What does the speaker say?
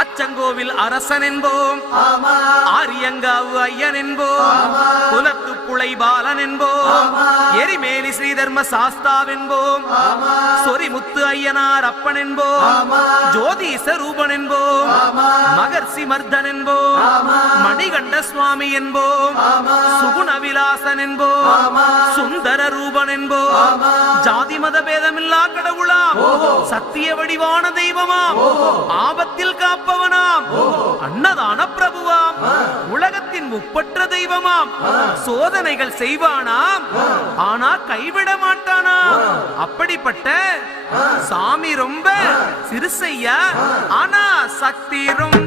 அச்சங்கோவில் அரசன் என்போம், ஆரியங்காவு ஐயன் என்போம், குலத்து புளை பாலன் என்போம், எரிமேலி ஸ்ரீதர்ம சாஸ்தாவென்போம், சொரிமுத்து ஐயனார் அப்பன் என்போம், ஜோதிச ரூபன் என்போம், மகர்ஷி மர்தன் என்போம், மணிகண்ட சுவாமி என்போம், சுகுணவிலாசன் என்போம், சுந்தர ரூபன் என்போம், ஜாதி மத பேதமில்லா கடவுளாம், சத்திய வடிவான தெய்வமாம், ஆபத்தில் காப்பவனாம், அன்னதான பிரபுவாம், உலகத்தின் முப்பற்ற தெய்வமாம், சோதனைகள் செய்வானாம் ஆனா கைவிட மாட்டானாம். அப்படிப்பட்ட சாமி ரொம்ப சிறுசையா ஆனா சக்தி ரொம்ப